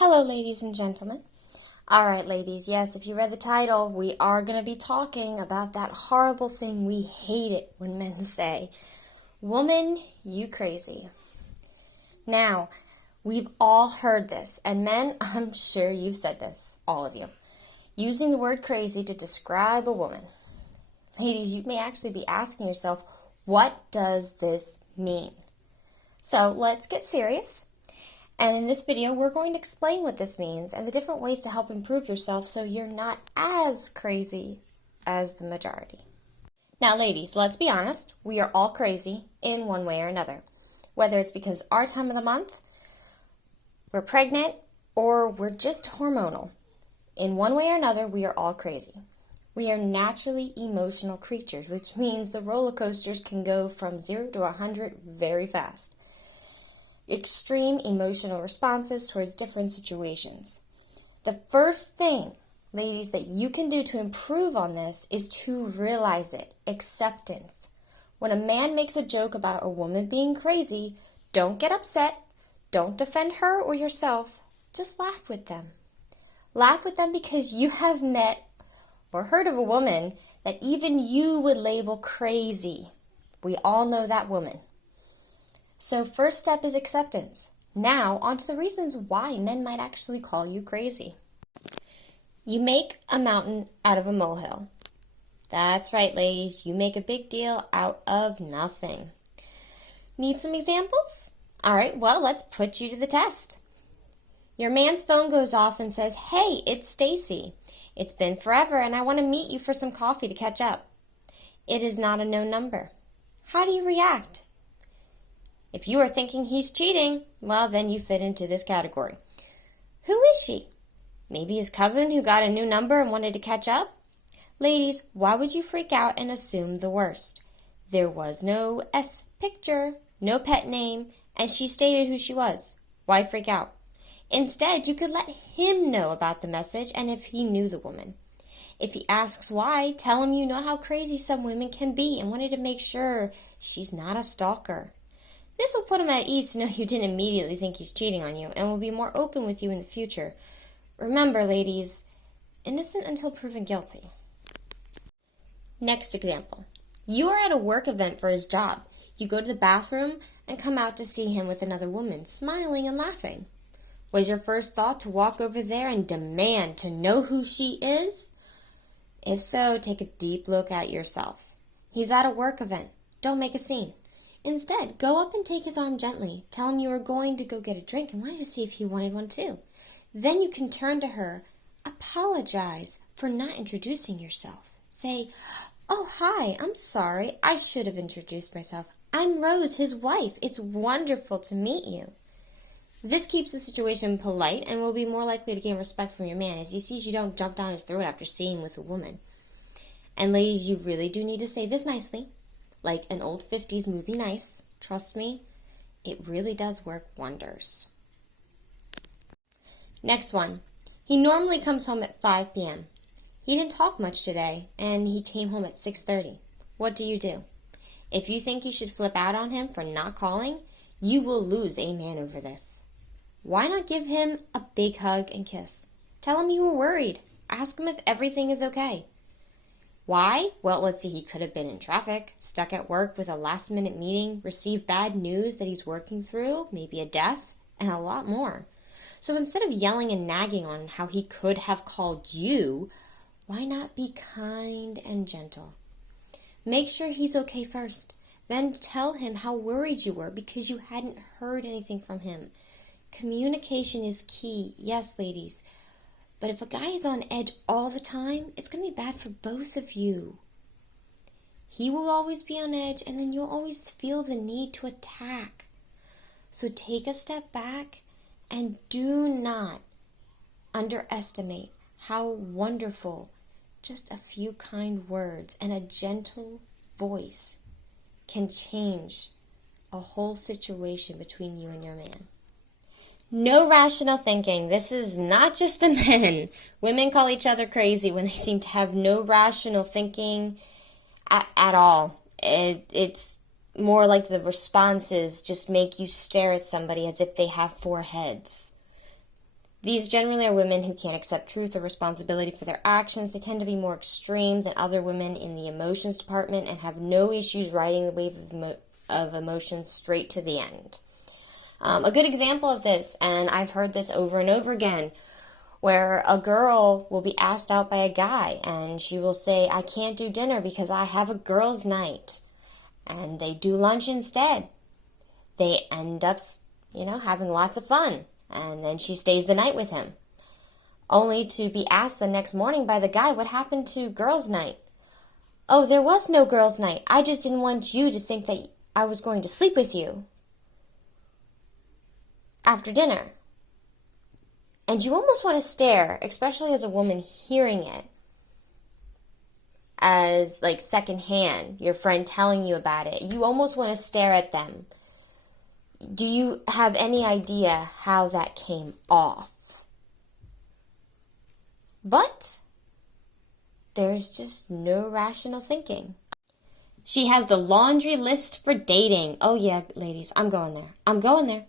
Hello, ladies and gentlemen. All right, ladies, yes, if you read the title, we are going to be talking about that horrible thing we hate it when men say, "Woman, you crazy." Now, we've all heard this, and men, I'm sure you've said this, all of you, using the word crazy to describe a woman. Ladies, you may actually be asking yourself, what does this mean? So let's get serious. And in this video, we're going to explain what this means and the different ways to help improve yourself so you're not as crazy as the majority. Now, ladies, let's be honest. We are all crazy in one way or another. Whether it's because our time of the month, we're pregnant, or we're just hormonal. In one way or another, we are all crazy. We are naturally emotional creatures, which means the roller coasters can go from 0 to 100 very fast. Extreme emotional responses towards different situations. The first thing, ladies, that you can do to improve on this is to realize it. Acceptance. When a man makes a joke about a woman being crazy, don't get upset. Don't defend her or yourself. Just laugh with them. Laugh with them because you have met or heard of a woman that even you would label crazy. We all know that woman. So first step is acceptance. Now, on to the reasons why men might actually call you crazy. You make a mountain out of a molehill. That's right, ladies. You make a big deal out of nothing. Need some examples? All right, well, let's put you to the test. Your man's phone goes off and says, "Hey, it's Stacy. It's been forever and I want to meet you for some coffee to catch up." It is not a known number. How do you react? If you are thinking he's cheating, well, then you fit into this category. Who is she? Maybe his cousin who got a new number and wanted to catch up? Ladies, why would you freak out and assume the worst? There was no picture, no pet name, and she stated who she was. Why freak out? Instead, you could let him know about the message and if he knew the woman. If he asks why, tell him you know how crazy some women can be and wanted to make sure she's not a stalker. This will put him at ease to know you didn't immediately think he's cheating on you and will be more open with you in the future. Remember, ladies, innocent until proven guilty. Next example. You are at a work event for his job. You go to the bathroom and come out to see him with another woman, smiling and laughing. Was your first thought to walk over there and demand to know who she is? If so, take a deep look at yourself. He's at a work event. Don't make a scene. Instead, go up and take his arm gently. Tell him you were going to go get a drink and wanted to see if he wanted one too. Then you can turn to her, apologize for not introducing yourself. Say, "Oh, hi, I'm sorry. I should have introduced myself. I'm Rose, his wife. It's wonderful to meet you." This keeps the situation polite and will be more likely to gain respect from your man as he sees you don't jump down his throat after seeing with a woman. And ladies, you really do need to say this nicely. Like an old 50s movie nice. Trust me, it really does work wonders. Next one. He normally comes home at 5 p.m. He didn't talk much today, and he came home at 6:30. What do you do? If you think you should flip out on him for not calling, you will lose a man over this. Why not give him a big hug and kiss? Tell him you were worried. Ask him if everything is okay. Why? Well, let's see, he could have been in traffic, stuck at work with a last-minute meeting, received bad news that he's working through, maybe a death, and a lot more. So instead of yelling and nagging on how he could have called you, why not be kind and gentle? Make sure he's okay first. Then tell him how worried you were because you hadn't heard anything from him. Communication is key. Yes, ladies. But if a guy is on edge all the time, it's going to be bad for both of you. He will always be on edge, and then you'll always feel the need to attack. So take a step back and do not underestimate how wonderful just a few kind words and a gentle voice can change a whole situation between you and your man. No rational thinking. This is not just the men. Women call each other crazy when they seem to have no rational thinking at all. It's more like the responses just make you stare at somebody as if they have four heads. These generally are women who can't accept truth or responsibility for their actions. They tend to be more extreme than other women in the emotions department and have no issues riding the wave of emotions straight to the end. A good example of this, and I've heard this over and over again, where a girl will be asked out by a guy and she will say, I can't do dinner because I have a girls' night. And they do lunch instead. They end up, having lots of fun. And then she stays the night with him. Only to be asked the next morning by the guy, what happened to girls' night? Oh, there was no girls' night. I just didn't want you to think that I was going to sleep with you after dinner. And you almost want to stare, especially as a woman hearing it, as like secondhand, your friend telling you about it. You almost want to stare at them. Do you have any idea how that came off? But there's just no rational thinking. She has the laundry list for dating. Oh yeah, ladies, I'm going there.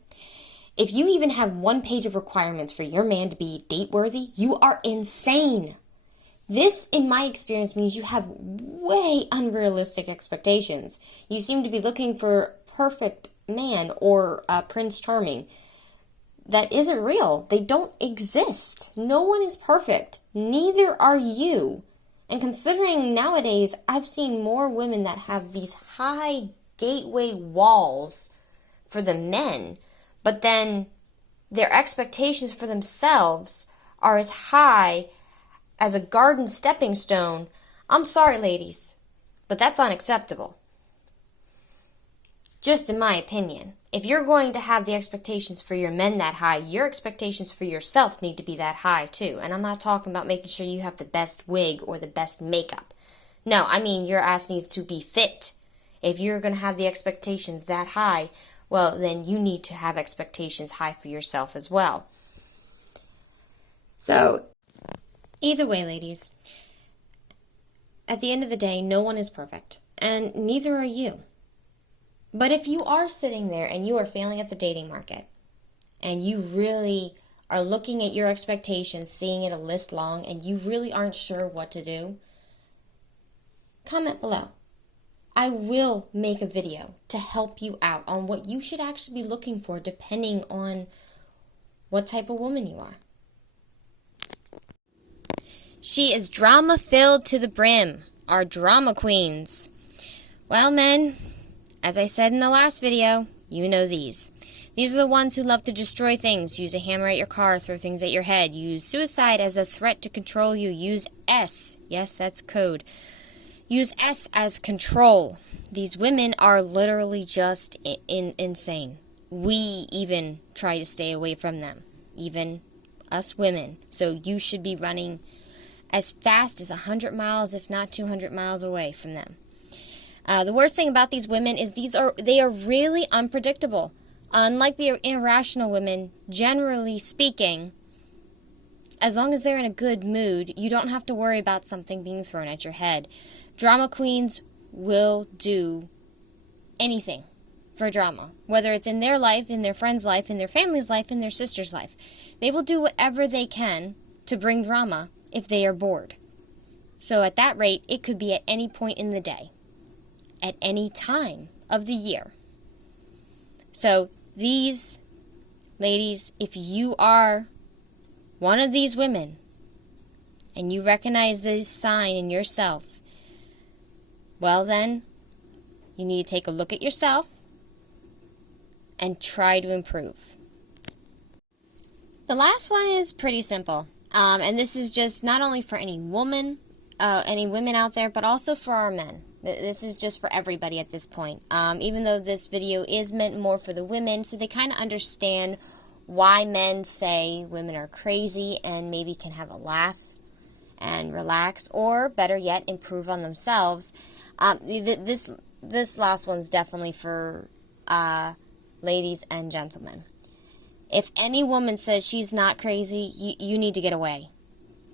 If you even have one page of requirements for your man to be date-worthy, you are insane. This, in my experience, means you have way unrealistic expectations. You seem to be looking for perfect man or Prince Charming. That isn't real. They don't exist. No one is perfect. Neither are you. And considering nowadays, I've seen more women that have these high gateway walls for the men, but then their expectations for themselves are as high as a garden stepping stone. I'm sorry, ladies, but that's unacceptable. Just in my opinion. If you're going to have the expectations for your men that high, your expectations for yourself need to be that high too. And I'm not talking about making sure you have the best wig or the best makeup. No, I mean your ass needs to be fit. If you're going to have the expectations that high, well, then you need to have expectations high for yourself as well. So, either way, ladies, at the end of the day, no one is perfect, and neither are you. But if you are sitting there and you are failing at the dating market, and you really are looking at your expectations, seeing it a list long, and you really aren't sure what to do, comment below. I will make a video to help you out on what you should actually be looking for depending on what type of woman you are. She is drama-filled to the brim. Our drama queens. Well, men, as I said in the last video, you know these. These are the ones who love to destroy things, use a hammer at your car, throw things at your head, use suicide as a threat to control you, use S, yes, that's code, use S as control. These women are literally just insane. We even try to stay away from them, even us women. So you should be running as fast as 100 miles, if not 200 miles away from them. The worst thing about these women is they are really unpredictable. Unlike the irrational women, generally speaking, as long as they're in a good mood, you don't have to worry about something being thrown at your head. Drama queens will do anything for drama, whether it's in their life, in their friend's life, in their family's life, in their sister's life. They will do whatever they can to bring drama if they are bored. So at that rate, it could be at any point in the day, at any time of the year. So these ladies, if you are one of these women and you recognize this sign in yourself, well then, you need to take a look at yourself and try to improve. The last one is pretty simple. And this is just not only for any woman, any women out there, but also for our men. This is just for everybody at this point. Even though this video is meant more for the women, so they kind of understand why men say women are crazy and maybe can have a laugh and relax, or better yet, improve on themselves. This last one's definitely for ladies and gentlemen. If any woman says she's not crazy, you need to get away.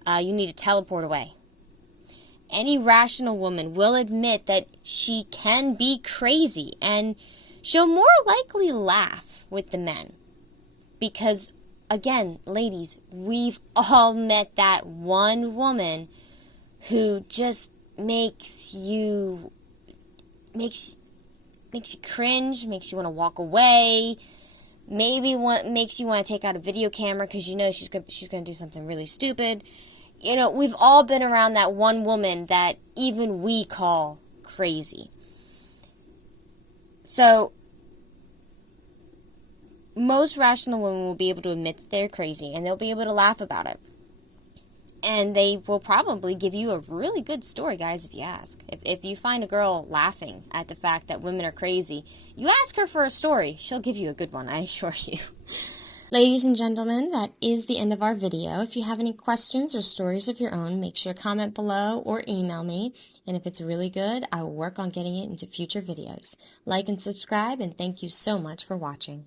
You need to teleport away. Any rational woman will admit that she can be crazy, and she'll more likely laugh with the men. Because again, ladies, we've all met that one woman who just makes you cringe, makes you want to walk away, maybe makes you want to take out a video camera because you know she's going to do something really stupid. You know, we've all been around that one woman that even we call crazy. So, most rational women will be able to admit that they're crazy, and they'll be able to laugh about it. And they will probably give you a really good story, guys, if you ask. If you find a girl laughing at the fact that women are crazy, you ask her for a story. She'll give you a good one, I assure you. Ladies and gentlemen, that is the end of our video. If you have any questions or stories of your own, make sure to comment below or email me. And if it's really good, I will work on getting it into future videos. Like and subscribe, and thank you so much for watching.